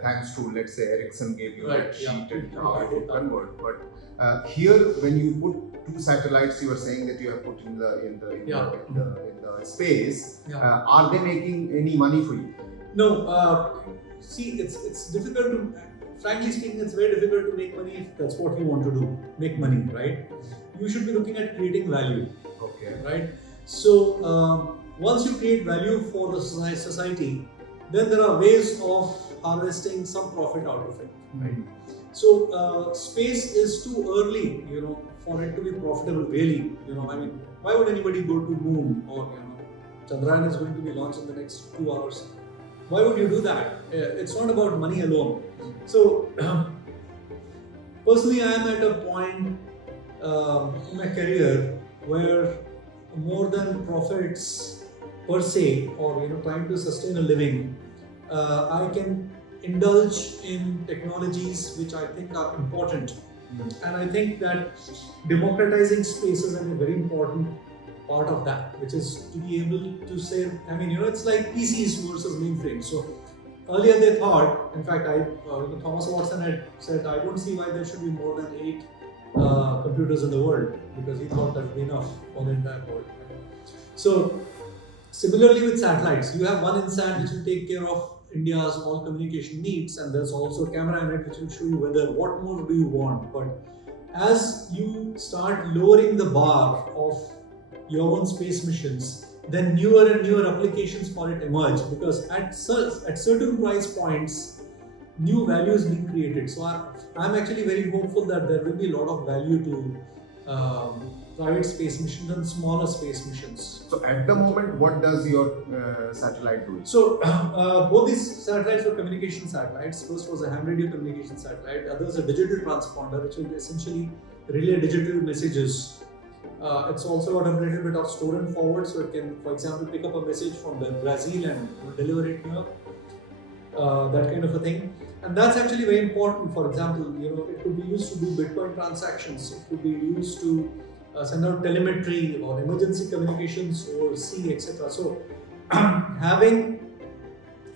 Thanks to, let's say, Ericsson gave you that sheet and how to convert. But here, when you put 2 satellites, you are saying that you have put in the space. Are they making any money for you? No. See, it's difficult to. Frankly speaking, it's very difficult to make money if that's what you want to do. Make money, right? You should be looking at creating value. Okay. Right. So once you create value for the society, then there are ways of harvesting some profit out of it. Right. So space is too early, for it to be profitable. Really, why would anybody go to moon, or Chandrayaan is going to be launched in the next 2 hours? Why would you do that? It's not about money alone. So personally, I am at a point in my career where more than profits per se, or trying to sustain a living, I can indulge in technologies which I think are important. And I think that democratizing space is a very important part of that, which is to be able to say, it's like PCs versus mainframes. So earlier they thought, in fact, Thomas Watson had said, I don't see why there should be more than 8 computers in the world, because he thought that would be enough for the entire world. So similarly with satellites, you have one INSAT which will take care of India's all communication needs, and there's also a camera in it which will show you what more do you want. But as you start lowering the bar of your own space missions, then newer and newer applications for it emerge, because at certain price points, new value is being created. So I'm actually very hopeful that there will be a lot of value to private space missions and smaller space missions. So at the moment, what does your satellite do? So both these satellites were communication satellites. First was a ham radio communication satellite. Other is a digital transponder, which will essentially relay digital messages. It's also got a little bit of store and forward, so it can, for example, pick up a message from Brazil and deliver it here. That kind of a thing. And that's actually very important. For example, it could be used to do Bitcoin transactions. It could be used to send out telemetry or emergency communications over sea, etc. So having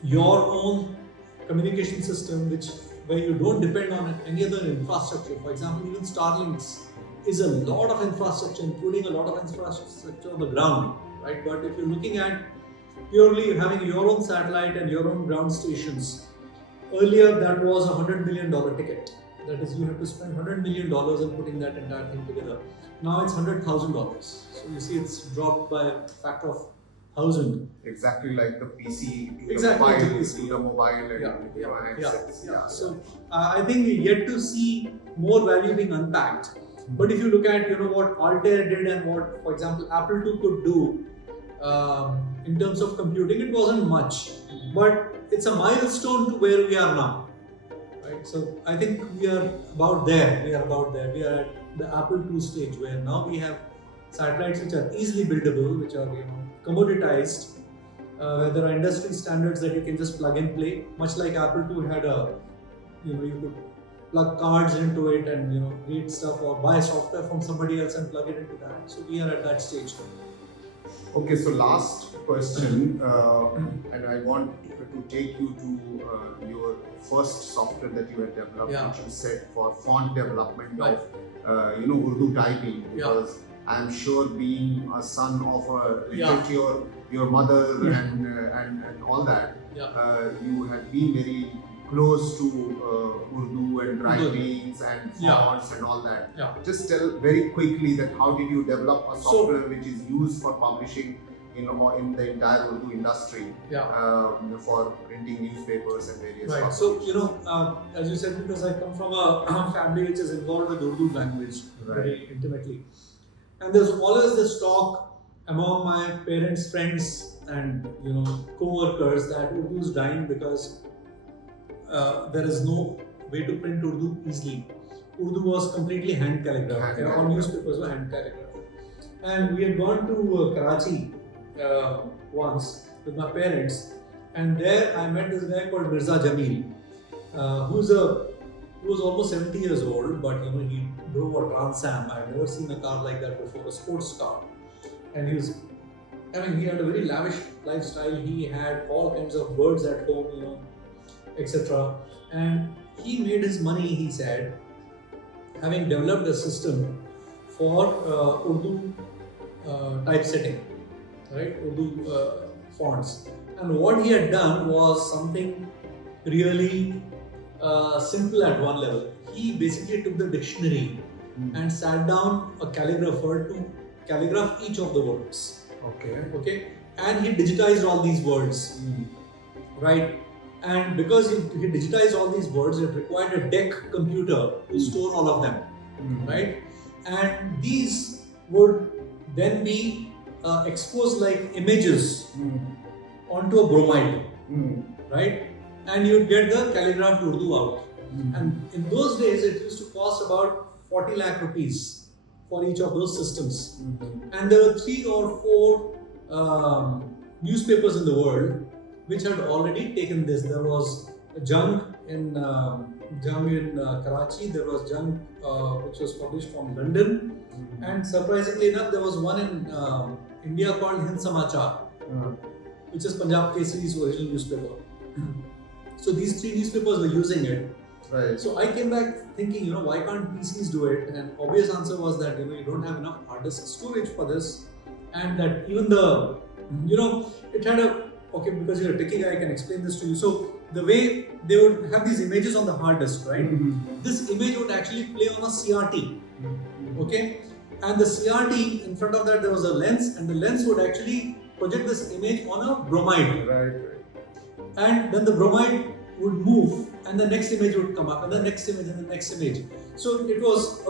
your own communication system, where you don't depend on any other infrastructure. For example, even Starlinks is a lot of infrastructure, including a lot of infrastructure on the ground, right? But if you're looking at purely having your own satellite and your own ground stations, earlier that was a $100 million ticket. That is, you have to spend $100 million in putting that entire thing together. Now it's $100,000. So you see, it's dropped by a factor of 1,000. Exactly like the PC to exactly the mobile, like the PC. to the mobile and handsets. So I think we yet to see more value being unpacked. But if you look at what Altair did and what, for example, Apple II could do in terms of computing, it wasn't much. But it's a milestone to where we are now. Right? So I think we are about there. We are at the Apple II stage, where now we have satellites which are easily buildable, which are commoditized, where there are industry standards that you can just plug and play. Much like Apple II had you could plug cards into it and read stuff, or buy software from somebody else and plug it into that. So we are at that stage. Okay, so last question, and I want to take you to your first software that you had developed, which you said for font development of Urdu typing, because I'm sure, being a son of your mother and all that, you had been very close to Urdu and writings and fonts and all that. Just tell very quickly that how did you develop a software which is used for publishing in the entire Urdu industry for printing newspapers and various. Right. So as you said, because I come from a family which is involved with Urdu language very intimately, and there's always this talk among my parents' friends and co-workers that Urdu is dying because there is no way to print Urdu easily. Urdu was completely hand calligraphed. All newspapers were hand calligraphed. And we had gone to Karachi once with my parents, and there I met this guy called Mirza Jamil, who was almost 70 years old, but he drove a Trans Am. I've never seen a car like that before, a sports car. And he had a very lavish lifestyle. He had all kinds of birds at home, etc. And he made his money, he said, having developed a system for Urdu typesetting, right? Urdu fonts. And what he had done was something really simple at one level. He basically took the dictionary and sat down a calligrapher to calligraph each of the words. Okay. And he digitized all these words, right? And because he digitized all these words, it required a DEC computer to store all of them, right? And these would then be exposed like images onto a bromide, right? And you'd get the calligraphed Urdu out. And in those days, it used to cost about 40 lakh rupees for each of those systems. And there were 3 or 4 newspapers in the world which had already taken this. There was Jung in Karachi, there was Jung which was published from London, and surprisingly enough, there was one in India called Hind Samachar, which is Punjab Kesari's original newspaper. So these 3 newspapers were using it. Right. So I came back thinking, why can't PCs do it? And obvious answer was that you don't have enough hard disk storage for this, and that even the it had because you're a techie guy, I can explain this to you. So the way they would have these images on the hard disk, right? This image would actually play on a CRT, okay? And the CRT, in front of that there was a lens, and the lens would actually project this image on a bromide. Right. And then the bromide would move, and the next image would come up, and the next image, and the next image. So it was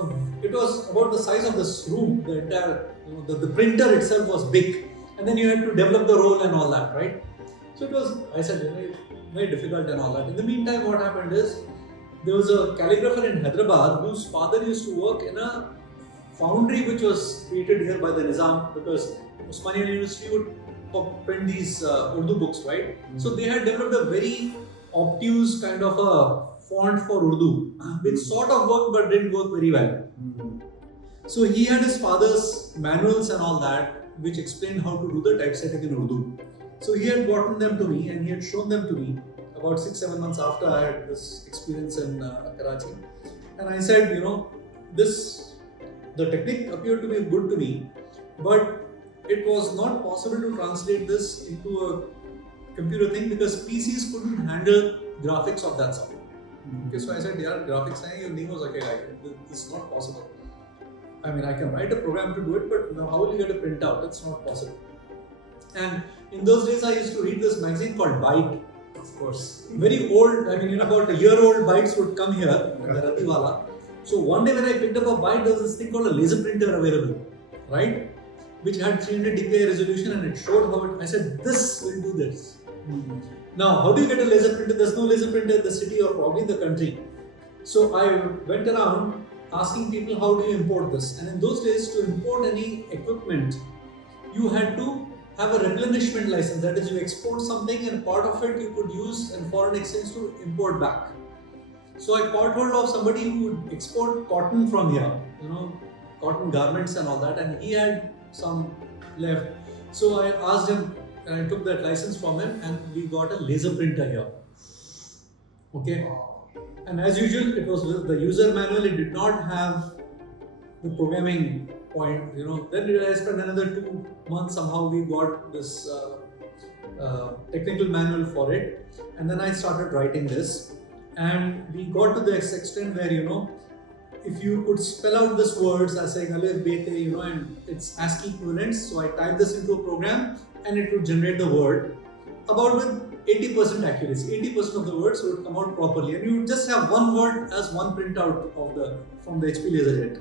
about the size of this room. The entire, the printer itself was big, and then you had to develop the roll and all that, right? So it was, I said, very difficult and all that. In the meantime, what happened is, there was a calligrapher in Hyderabad whose father used to work in a foundry which was created here by the Nizam, because Osmania University would print these Urdu books, right? So they had developed a very obtuse kind of a font for Urdu, which sort of worked but didn't work very well. So he had his father's manuals and all that, which explained how to do the typesetting in Urdu. So he had gotten them to me, and he had shown them to me about 6-7 months after I had this experience in Karachi. And I said, the technique appeared to be good to me, but it was not possible to translate this into a computer thing because PCs couldn't handle graphics of that sort. Okay, so I said, graphics your name was okay, this is not possible. I mean, I can write a program to do it, but how will you get a printout? It's not possible. And in those days, I used to read this magazine called Byte. Of course. Very old, about a year-old Bytes would come here, the Ratiwala. So one day when I picked up a Byte, there was this thing called a laser printer available, right? Which had 300 dpi resolution, and it showed how I said, this will do this. Now, how do you get a laser printer? There's no laser printer in the city or probably in the country. So I went around asking people, how do you import this? And in those days, to import any equipment, you had to have a replenishment license. That is, you export something and part of it you could use in foreign exchange to import back. So I caught hold of somebody who would export cotton from here, cotton garments and all that, and he had some left. So I asked him, and I took that license from him, and we got a laser printer here. Okay. And as usual, it was the user manual. It did not have the programming point. Then I spent another 2 months. Somehow we got this technical manual for it, and then I started writing this. And we got to the extent where if you could spell out these words as saying Alif, Bete, and it's ASCII equivalents. So I typed this into a program, and it would generate the word about with 80% accuracy. 80% of the words would come out properly, and you would just have one word as one printout from the HP LaserJet.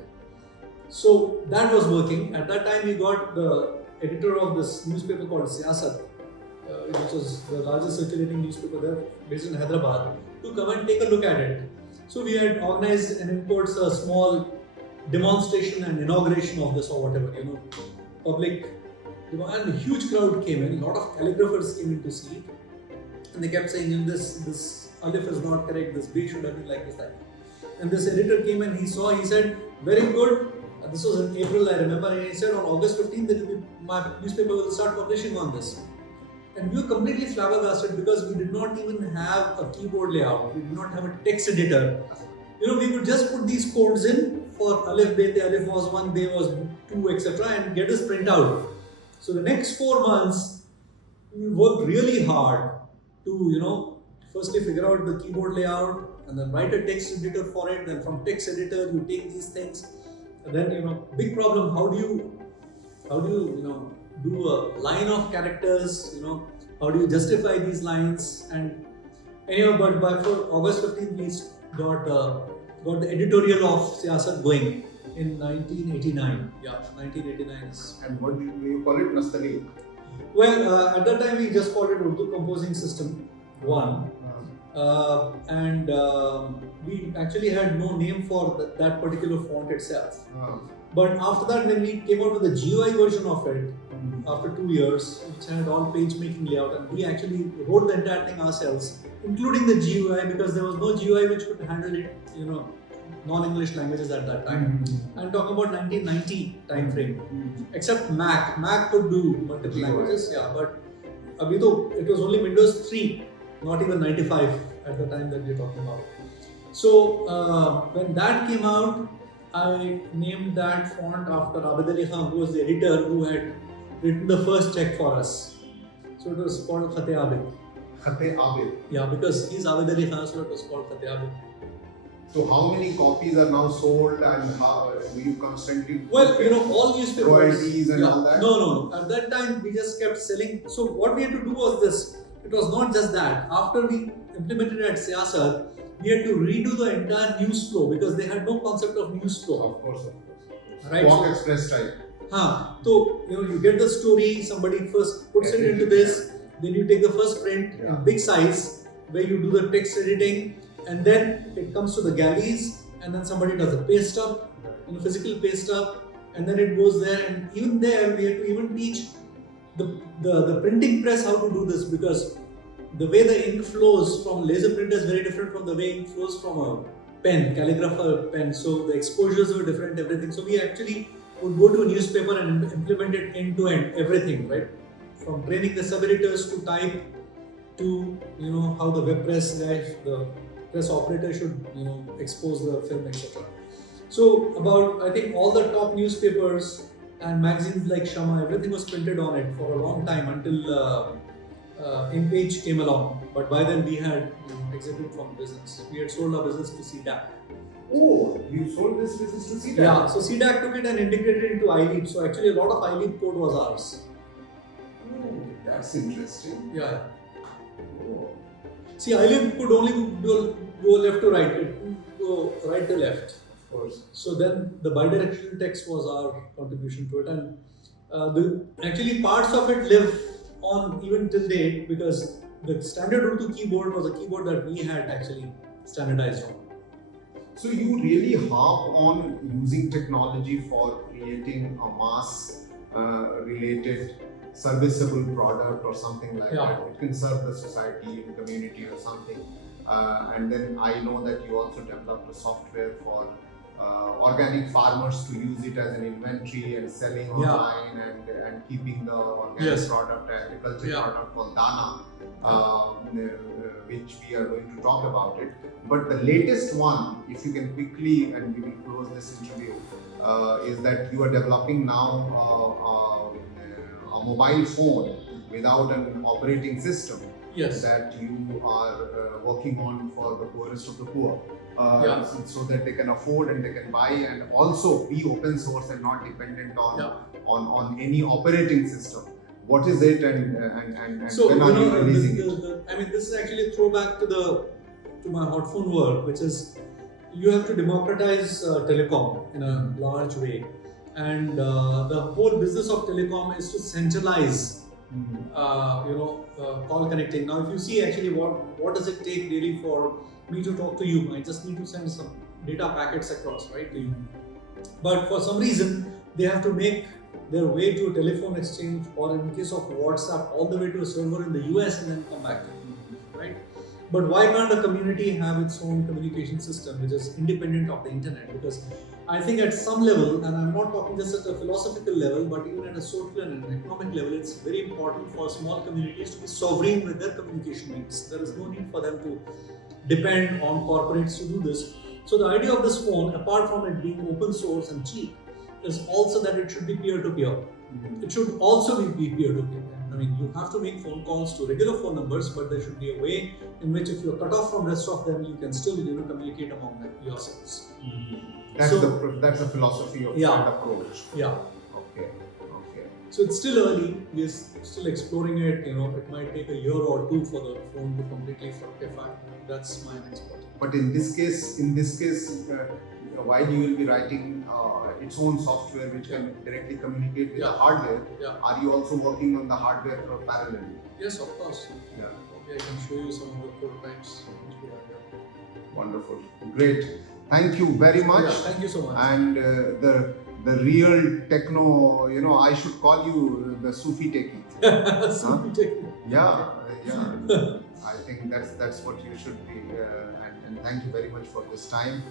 So that was working. At that time, we got the editor of this newspaper called Siyasat, which was the largest circulating newspaper there, based in Hyderabad, to come and take a look at it. So we had organized and imports a small demonstration and inauguration of this or whatever, public, and a huge crowd came in. A lot of calligraphers came in to see it, and they kept saying, this alif is not correct, this B should have been like this, like. And this editor came and he said, very good. This was in April, I remember, and he said on August 15th, my newspaper will start publishing on this. And we were completely flabbergasted because we did not even have a keyboard layout. We did not have a text editor. We could just put these codes in for Alif, Bete, Alif was 1, Be was 2, etc. and get this print out. So the next 4 months, we worked really hard to, firstly figure out the keyboard layout and then write a text editor for it. Then from text editor, you take these things. And then, big problem, how do you do a line of characters, how do you justify these lines? And anyway, but by August 15th, we got the editorial of Siyasat going in 1989. Yeah, 1989 is. And what do you call it? Nastali? Well, at that time, we just called it Urdu Composing System 1. And we actually had no name for that particular font itself. But after that, when we came out with the GUI version of it, after 2 years, which had all page making layout, and we actually wrote the entire thing ourselves, including the GUI, because there was no GUI which could handle it, non-English languages at that time. I'm talking about 1990 time frame. Except Mac. Mac could do multiple languages, yeah, but it was only Windows 3, not even 95 at the time that we're talking about. So when that came out, I named that font after Abid Ali Khan, who was the editor who had written the first check for us. So it was called Khate Abid. Khate Abid? Yeah, because he's Abid Ali Khan, so it was called Khate Abid. So how many copies are now sold, and how do you constantly... Well, all newspapers... royalties and all that? No. At that time, we just kept selling. So what we had to do was this. It was not just that. After we implemented it at Siyasat, we had to redo the entire news flow because they had no concept of news flow. Of course. Right? Walk Express type. So, you get the story, somebody first puts it into this, then you take the first print in big size, where you do the text editing, and then it comes to the galleys, and then somebody does the paste up, physical paste up, and then it goes there, and even there, we had to even teach the printing press how to do this, because the way the ink flows from laser printer is very different from the way ink flows from a pen, calligrapher pen. So the exposures were different, everything. So we actually would go to a newspaper and implement it end to end, everything, right? From training the sub-editors to type to, how the web press guy, the press operator should, expose the film, etc. So about, I think all the top newspapers and magazines like Shama, everything was printed on it for a long time until InPage came along. But by then we had exited from business. We had sold our business to CDAC. Oh, you sold this business to CDAC? Yeah, so CDAC took it and integrated it into iLeap. So actually a lot of iLeap code was ours. Oh, that's interesting. Yeah. Oh. See, iLeap could only go left to right, it couldn't go right to left. Of course. So then the bidirectional text was our contribution to it, and actually parts of it live on even till date because the standard Urdu keyboard was a keyboard that we had actually standardized on. So you really harp on using technology for creating a mass related serviceable product or something like that. It can serve the society, the community or something. And then I know that you also developed a software for organic farmers to use it as an inventory and selling online and keeping the organic product, agricultural product called Dana, which we are going to talk about it. But the latest one, if you can quickly, and we will close this interview, is that you are developing now a mobile phone without an operating system. Yes. That you are working on for the poorest of the poor, so that they can afford and they can buy and also be open source and not dependent on any operating system. What is it, and So when are you releasing it? I mean, this is actually a throwback to my hot phone work, which is you have to democratize telecom in a large way, and the whole business of telecom is to centralize, call connecting. Now, if you see actually what does it take really for me to talk to you? I just need to send some data packets across, right, to you. But for some reason, they have to make their way to a telephone exchange, or in case of WhatsApp, all the way to a server in the US and then come back to you, right? But why can't a community have its own communication system which is independent of the internet? Because I think at some level, and I'm not talking just at a philosophical level, but even at a social and an economic level, it's very important for small communities to be sovereign with their communication needs. There is no need for them to depend on corporates to do this. So the idea of this phone, apart from it being open source and cheap, is also that it should be peer-to-peer. It should also be peer-to-peer. I mean, you have to make phone calls to regular phone numbers, but there should be a way in which if you're cut off from rest of them, you can still communicate among them yourselves. That's the philosophy of that approach. Yeah. Okay. So it's still early. We're still exploring it. It might take a year or two for the phone to completely fructify. That's my next project. But in this case, while you will be writing its own software which can directly communicate with the hardware, are you also working on the hardware parallelly? Yes, of course. Yeah. Okay, I can show you some of the prototypes which we have here. Wonderful. Great. Thank you very much. Yeah, thank you so much. And the real techno, I should call you the Sufi techie. Sufi techie. Yeah. I think that's what you should be. And thank you very much for this time.